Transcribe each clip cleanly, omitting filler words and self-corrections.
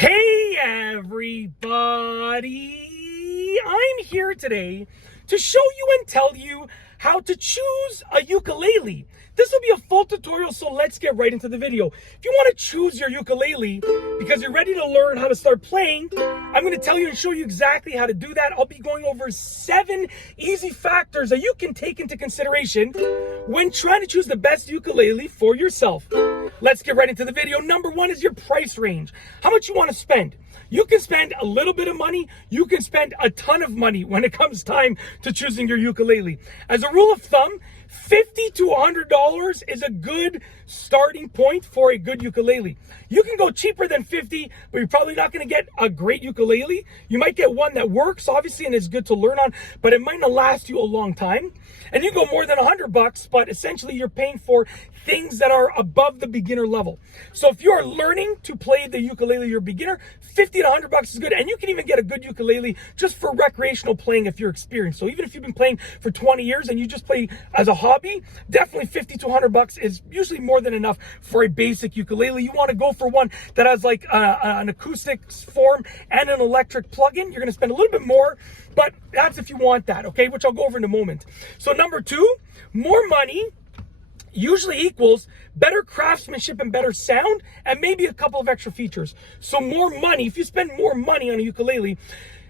Hey everybody, I'm here today to show you and tell you how to choose a ukulele. This will be a full tutorial, so let's get right into the video. If you want to choose your ukulele because you're ready to learn how to start playing, I'm going to tell you and show you exactly how to do that. I'll be going over 7 easy factors that you can take into consideration when trying to choose the best ukulele for yourself. Let's get right into the video. Number 1 is your price range. How much you want to spend. You can spend a little bit of money. You can spend a ton of money when it comes time to choosing your ukulele. As a rule of thumb, $50 to $100 is a good starting point for a good ukulele. You can go cheaper than $50, but you're probably not going to get a great ukulele. You might get one that works, obviously, and is good to learn on, but it might not last you a long time. And you go more than $100, but essentially you're paying for things that are above the beginner level. So if you're learning to play the ukulele, you're a beginner, $50 to $100 is good. And you can even get a good ukulele just for recreational playing if you're experienced. So even if you've been playing for 20 years and you just play as a hobby, definitely $50 to $100 is usually more than enough for a basic ukulele. You want to go for one that has like an acoustic form and an electric plug-in. You're going to spend a little bit more, but that's if you want that, okay? Which I'll go over in a moment. So number 2, more money usually equals better craftsmanship and better sound and maybe a couple of extra features. So more money, if you spend more money on a ukulele,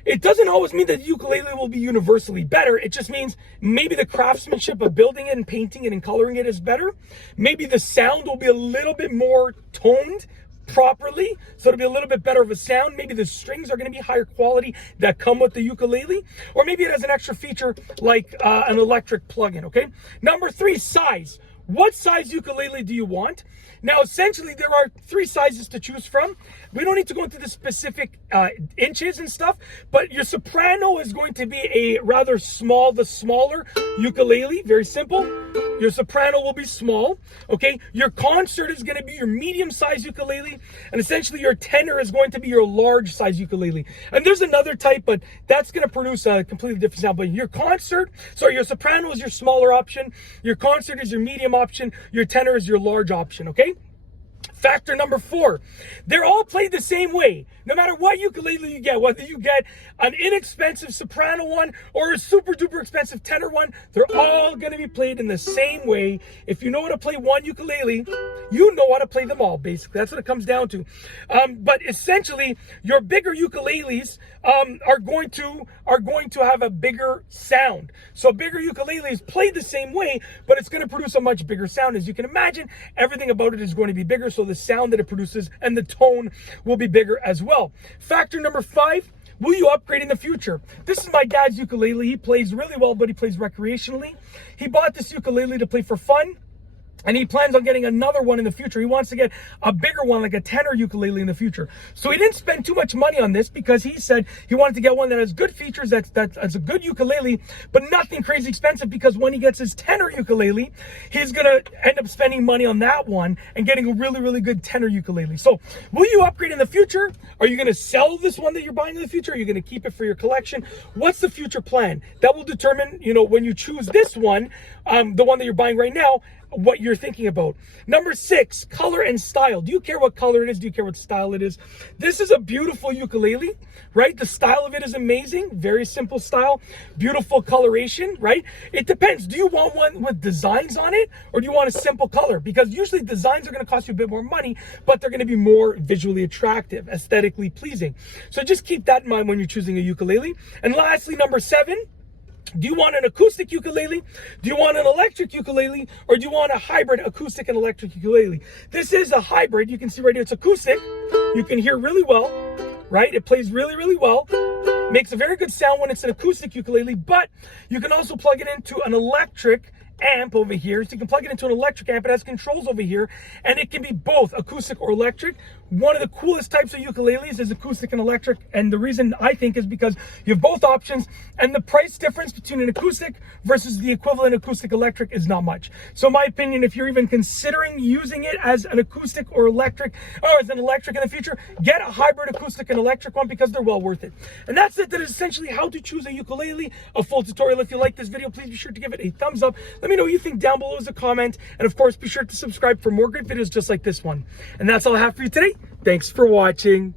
it doesn't always mean that the ukulele will be universally better. It just means maybe the craftsmanship of building it and painting it and coloring it is better. Maybe the sound will be a little bit more toned properly, so it'll be a little bit better of a sound. Maybe the strings are going to be higher quality that come with the ukulele, or maybe it has an extra feature like an electric plug-in, okay? Number 3, size. What size ukulele do you want? Now, essentially, there are 3 sizes to choose from. We don't need to go into the specific inches and stuff, but your soprano is going to be a rather small, the smaller ukulele, very simple. Your soprano will be small, okay? Your concert is going to be your medium-sized ukulele, and essentially your tenor is going to be your large-sized ukulele. And there's another type, but that's going to produce a completely different sound. But your soprano is your smaller option, your concert is your medium option, your tenor is your large option, okay? Factor number 4, they're all played the same way. No matter what ukulele you get, whether you get an inexpensive soprano one or a super duper expensive tenor one, they're all going to be played in the same way. If you know how to play one ukulele, you know how to play them all, basically. That's what it comes down to. But essentially, your bigger ukuleles are going to have a bigger sound. So bigger ukuleles play the same way, but it's going to produce a much bigger sound. As you can imagine, everything about it is going to be bigger, so the sound that it produces and the tone will be bigger as well. Factor number 5, will you upgrade in the future? This is my dad's ukulele. He plays really well, but he plays recreationally. He bought this ukulele to play for fun, and he plans on getting another one in the future. He wants to get a bigger one, like a tenor ukulele in the future. So he didn't spend too much money on this because he said he wanted to get one that has good features, that's a good ukulele, but nothing crazy expensive, because when he gets his tenor ukulele, he's going to end up spending money on that one and getting a really, really good tenor ukulele. So will you upgrade in the future? Are you going to sell this one that you're buying in the future? Are you going to keep it for your collection? What's the future plan? That will determine, when you choose this one, the one that you're buying right now, what you're thinking about. Number 6, color and style. Do you care what color it is? Do you care what style it is? This is a beautiful ukulele, right? The style of it is amazing. Very simple style. Beautiful coloration, right? It depends. Do you want one with designs on it, or do you want a simple color? Because usually designs are going to cost you a bit more money, but they're going to be more visually attractive, aesthetically pleasing. So just keep that in mind when you're choosing a ukulele. And lastly, number 7, do you want an acoustic ukulele? Do you want an electric ukulele? Or do you want a hybrid acoustic and electric ukulele? This is a hybrid. You can see right here, it's acoustic. You can hear really well, right? It plays really, really well. Makes a very good sound when it's an acoustic ukulele, but you can also plug it into an electric amp over here. So you can plug it into an electric amp. It has controls over here, and it can be both acoustic or electric. One of the coolest types of ukuleles is acoustic and electric, and the reason I think is because you have both options, and the price difference between an acoustic versus the equivalent acoustic electric is not much. So in my opinion, if you're even considering using it as an acoustic or electric, or as an electric in the future, get a hybrid acoustic and electric one, because they're well worth it. And that's it. That is essentially how to choose a ukulele, a full tutorial. If you like this video, please be sure to give it a thumbs up. Let me know what you think down below as a comment, and of course be sure to subscribe for more great videos just like this one. And that's all I have for you today. Thanks for watching.